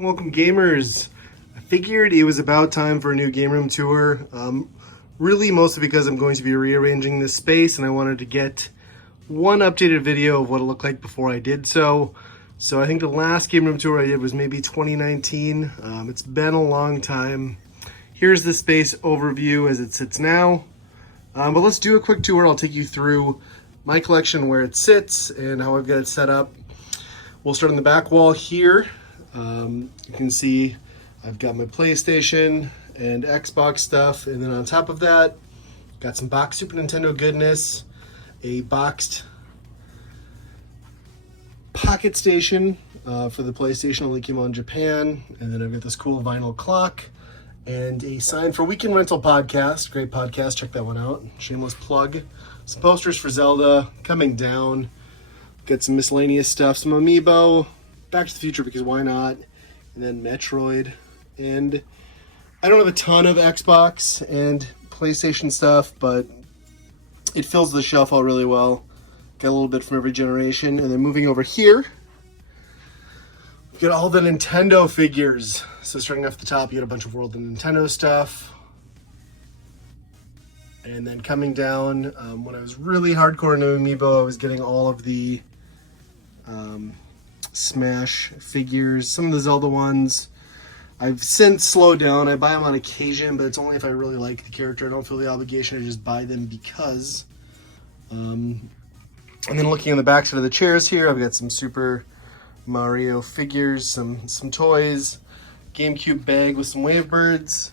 Welcome gamers. I figured it was about time for a new game room tour. Really mostly because I'm going to be rearranging this space and I wanted to get one updated video of what it looked like before I did so. So I think the last game room tour I did was maybe 2019. It's been a long time. Here's the space overview as it sits now. But let's do a quick tour. I'll take you through my collection, where it sits and how I've got it set up. We'll start on the back wall here. You can see I've got my PlayStation and Xbox stuff, and then on top of that, got some boxed Super Nintendo goodness, a boxed Pocket Station for the PlayStation, only came out in Japan, and then I've got this cool vinyl clock and a sign for Weekend Rental Podcast. Great podcast, check that one out. Shameless plug. Some posters for Zelda coming down. Got some miscellaneous stuff, some Amiibo, Back to the Future because why not, and then Metroid. And I don't have a ton of Xbox and PlayStation stuff, but it fills the shelf out really well. Got a little bit from every generation. And then moving over here, we've got all the Nintendo figures. So starting off the top, you got a bunch of World of Nintendo stuff. And then coming down, when I was really hardcore into Amiibo, I was getting all of the Smash figures, some of the Zelda ones. I've since slowed down. I buy them on occasion, but it's only if I really like the character. I don't feel the obligation to just buy them because. And then looking on the back side of the chairs here, I've got some Super Mario figures, some toys, GameCube bag with some Wavebirds.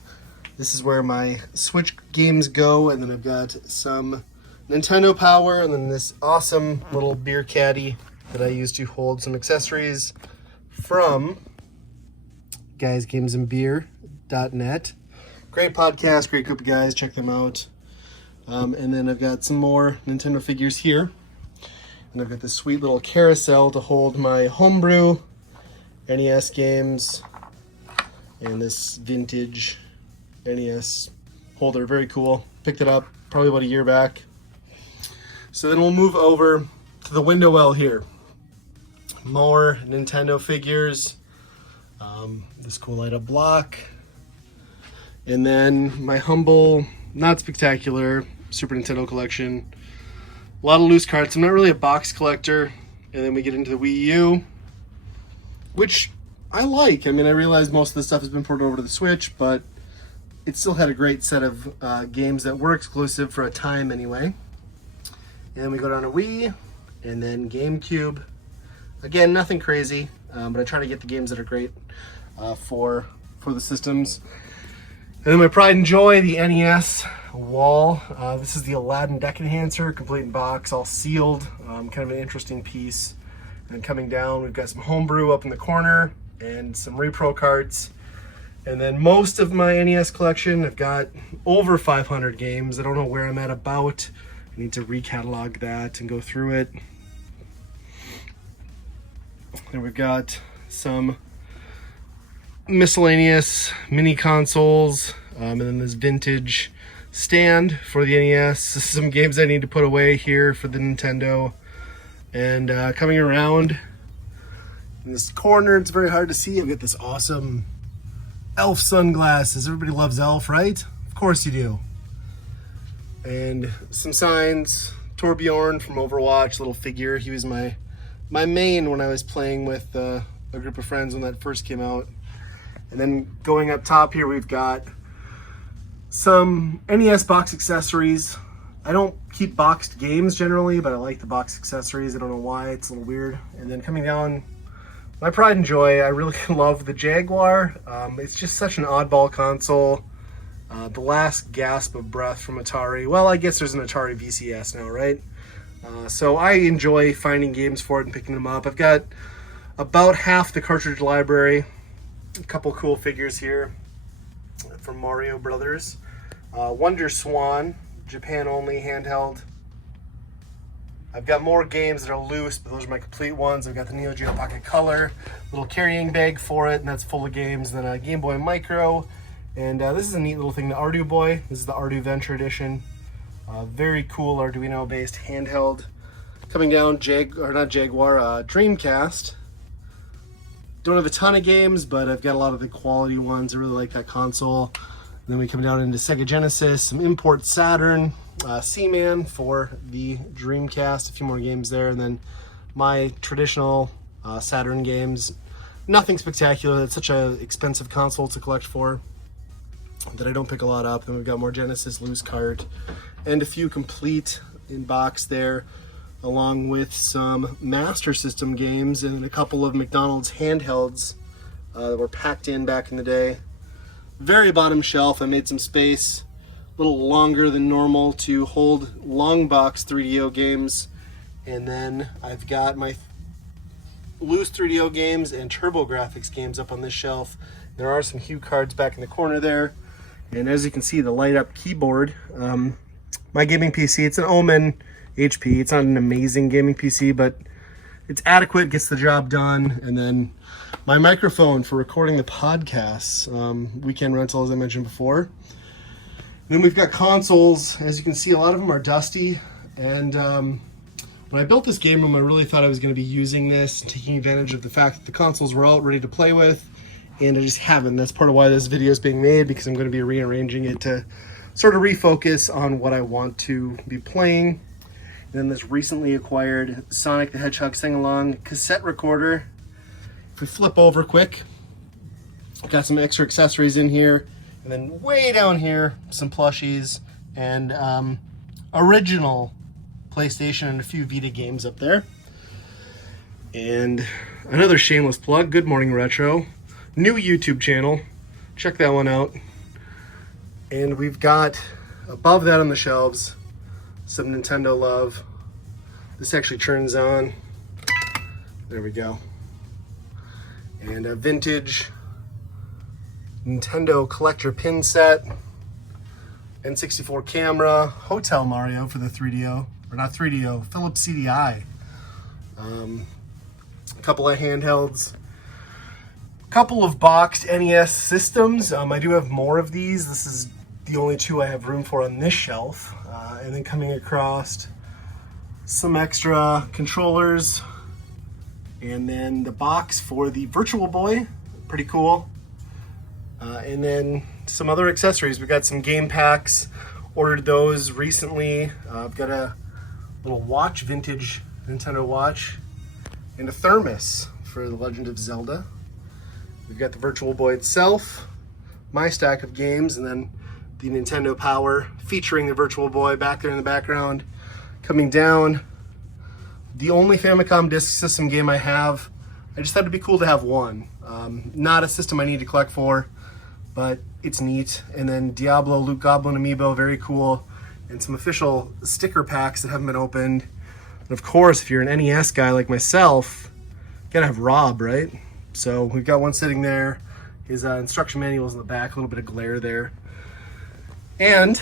This is where my Switch games go, and then I've got some Nintendo Power, and then this awesome little beer caddy that I use to hold some accessories from guysgamesandbeer.net. Great podcast, great group of guys, check them out. And then I've got some more Nintendo figures here. And I've got this sweet little carousel to hold my homebrew NES games and this vintage NES holder, very cool. Picked it up probably about a year back. So then we'll move over to the window well here. More Nintendo figures, this cool light up block, and then my humble, not spectacular Super Nintendo collection. A lot of loose cards. I'm not really a box collector. And then we get into the Wii U, which I like. I mean, I realize most of the stuff has been ported over to the Switch, but it still had a great set of games that were exclusive for a time anyway. And we go down to Wii, and then GameCube. Again, nothing crazy, but I try to get the games that are great for the systems. And then my pride and joy, the NES wall. This is the Aladdin Deck Enhancer, complete in box, all sealed. Kind of an interesting piece. And coming down, we've got some homebrew up in the corner and some repro cards. And then most of my NES collection, I've got over 500 games. I don't know where I'm at about. I need to recatalog that and go through it. And we've got some miscellaneous mini consoles, and then this vintage stand for the NES. Some games I need to put away here for the Nintendo. And coming around in this corner, it's very hard to see. I've got this awesome Elf sunglasses. Everybody loves Elf, right? Of course you do. And some signs. Torbjorn from Overwatch, little figure. He was my main when I was playing with a group of friends when that first came out. And then going up top here, we've got some NES box accessories. I don't keep boxed games generally, but I like the box accessories. I don't know why, it's a little weird. And then coming down, my pride and joy, I really love the Jaguar. It's just such an oddball console. The last gasp of breath from Atari. Well, I guess there's an Atari VCS now, right? So I enjoy finding games for it and picking them up. I've got about half the cartridge library. A couple cool figures here from Mario Brothers. Wonder Swan, Japan only, handheld. I've got more games that are loose, but those are my complete ones. I've got the Neo Geo Pocket Color, little carrying bag for it, and that's full of games. Then a Game Boy Micro, and this is a neat little thing, the Ardu Boy. This is the Ardu Venture Edition. Very cool Arduino-based handheld. Coming down, Dreamcast. Don't have a ton of games, but I've got a lot of the quality ones. I really like that console. And then we come down into Sega Genesis, some import Saturn, Seaman for the Dreamcast, a few more games there, and then my traditional Saturn games. Nothing spectacular. It's such an expensive console to collect for that I don't pick a lot up. Then we've got more Genesis loose cart and a few complete in box there, along with some Master System games and a couple of McDonald's handhelds that were packed in back in the day. Very bottom shelf. I made some space, a little longer than normal to hold long box 3DO games. And then I've got my loose 3DO games and TurboGrafx games up on this shelf. There are some Hue cards back in the corner there. And as you can see, the light up keyboard. My gaming PC, it's an Omen HP. It's not an amazing gaming PC, but it's adequate, gets the job done. And then my microphone for recording the podcasts, weekend rental, as I mentioned before. And then we've got consoles. As you can see, a lot of them are dusty. And when I built this game room, I really thought I was going to be using this, taking advantage of the fact that the consoles were out ready to play with, and I just haven't. That's part of why this video is being made, because I'm going to be rearranging it to sort of refocus on what I want to be playing. And then this recently acquired Sonic the Hedgehog sing-along cassette recorder. If we flip over quick, got some extra accessories in here, and then way down here, some plushies and original PlayStation and a few Vita games up there. And another shameless plug, Good Morning Retro, new YouTube channel, check that one out. And we've got above that on the shelves some Nintendo love. This actually turns on. There we go. And a vintage Nintendo collector pin set, N64 camera, Hotel Mario for the 3DO, or not 3DO, Philips CDI. A couple of handhelds, a couple of boxed NES systems. I do have more of these. This is the only two I have room for on this shelf. And then coming across some extra controllers, and then the box for the Virtual Boy, pretty cool. And then some other accessories. We've got some game packs, ordered those recently. I've got a little watch, vintage Nintendo watch, and a thermos for The Legend of Zelda. We've got the Virtual Boy itself, my stack of games, and then the Nintendo Power featuring the Virtual Boy back there in the background. Coming down, the only Famicom Disk System game I have. I just thought it'd be cool to have one. Not a system I need to collect for, but it's neat. And then Diablo Luke Goblin amiibo, very cool. And some official sticker packs that haven't been opened. And of course, if you're an NES guy like myself, you gotta have Rob, right? So we've got one sitting there. His instruction manual's in the back, a little bit of glare there. And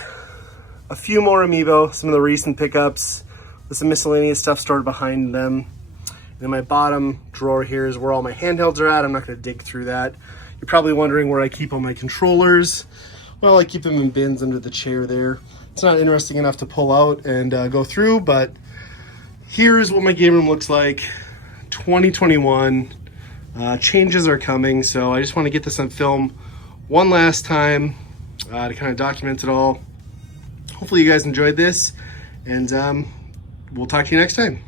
a few more amiibo, some of the recent pickups, with some miscellaneous stuff stored behind them. And in my bottom drawer here is where all my handhelds are at. I'm not gonna dig through that. You're probably wondering where I keep all my controllers. Well, I keep them in bins under the chair there. It's not interesting enough to pull out and go through, but here's what my game room looks like. 2021, changes are coming, so I just want to get this on film one last time to kind of document it all. Hopefully you guys enjoyed this, and we'll talk to you next time.